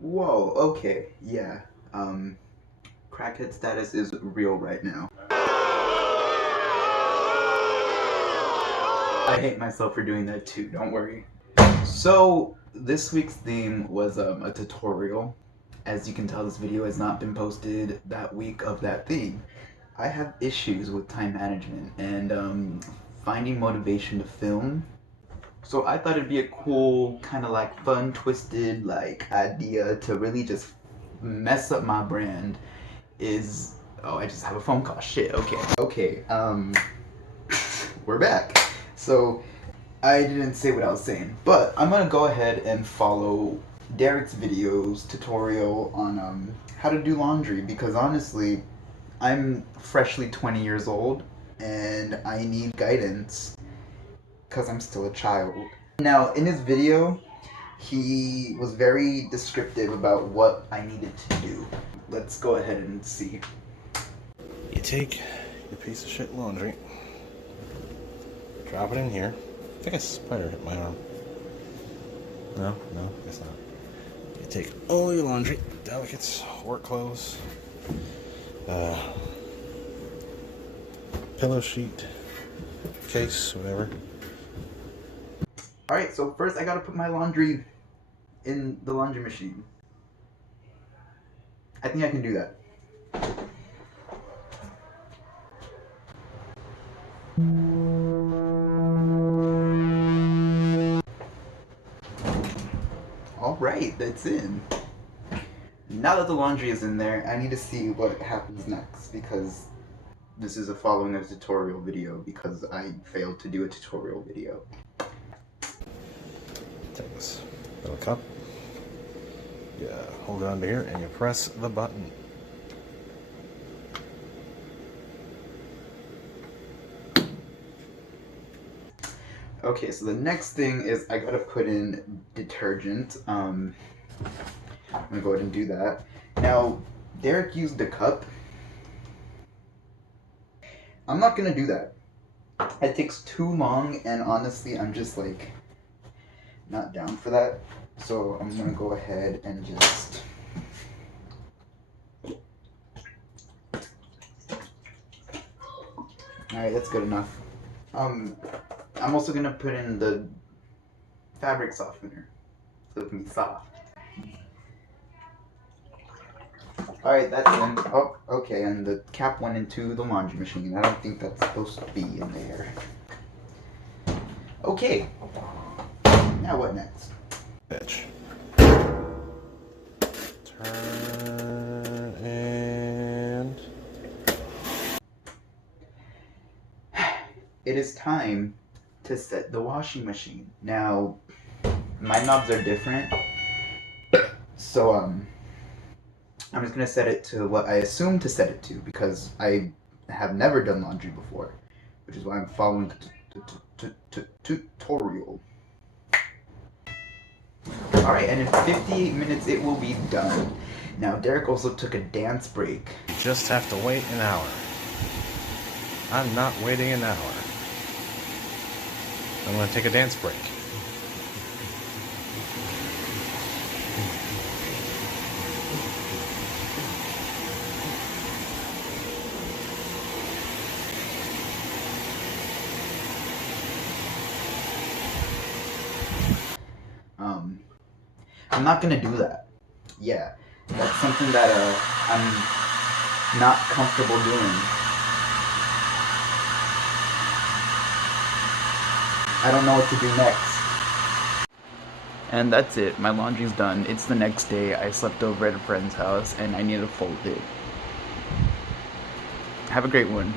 Whoa, okay, yeah. Crackhead status is real right now. I hate myself for doing that too, don't worry. So, this week's theme was a tutorial. As you can tell, this video has not been posted that week of that theme. I have issues with time management and finding motivation to film. So I thought it'd be a cool, kind of like fun, twisted like idea to really just mess up my brand is, oh, I just have a phone call, shit, okay, we're back. So I didn't say what I was saying, but I'm gonna go ahead and follow Derek's videos tutorial on how to do laundry, because honestly, I'm freshly 20 years old and I need guidance because I'm still a child. Now, in his video, he was very descriptive about what I needed to do. Let's go ahead and see. You take your piece of shit laundry, drop it in here. I think a spider hit my arm. No, guess not. You take all your laundry, delicates, work clothes, pillow sheet, case, whatever. Alright, so first I gotta put my laundry in the laundry machine. I think I can do that. Alright, that's in. Now that the laundry is in there, I need to see what happens next, because this is a following a tutorial video because I failed to do a tutorial video. Take this little cup, you hold it under here and you press the button. Okay, so the next thing is I gotta put in detergent. I'm gonna go ahead and do that. Now, Derek used a cup. I'm not gonna do that. It takes too long, and honestly, I'm just like not down for that. So I'm gonna go ahead and just alright, that's good enough. I'm also gonna put in the fabric softener so it can be soft. Alright, that's in. Oh, okay, and the cap went into the laundry machine. I don't think that's supposed to be in there. Okay. Now what next? Bitch. Turn and... It is time to set the washing machine. Now, my knobs are different, so I'm just gonna set it to what I assume to set it to, because I have never done laundry before, which is why I'm following the tutorial. Alright, and in 58 minutes it will be done. Now, Derek also took a dance break. You just have to wait an hour. I'm not waiting an hour. I'm gonna take a dance break. I'm not gonna do that. Yeah, that's something that I'm not comfortable doing. I don't know what to do next. And that's it. My laundry's done. It's the next day. I slept over at a friend's house and I need to fold it. Have a great one.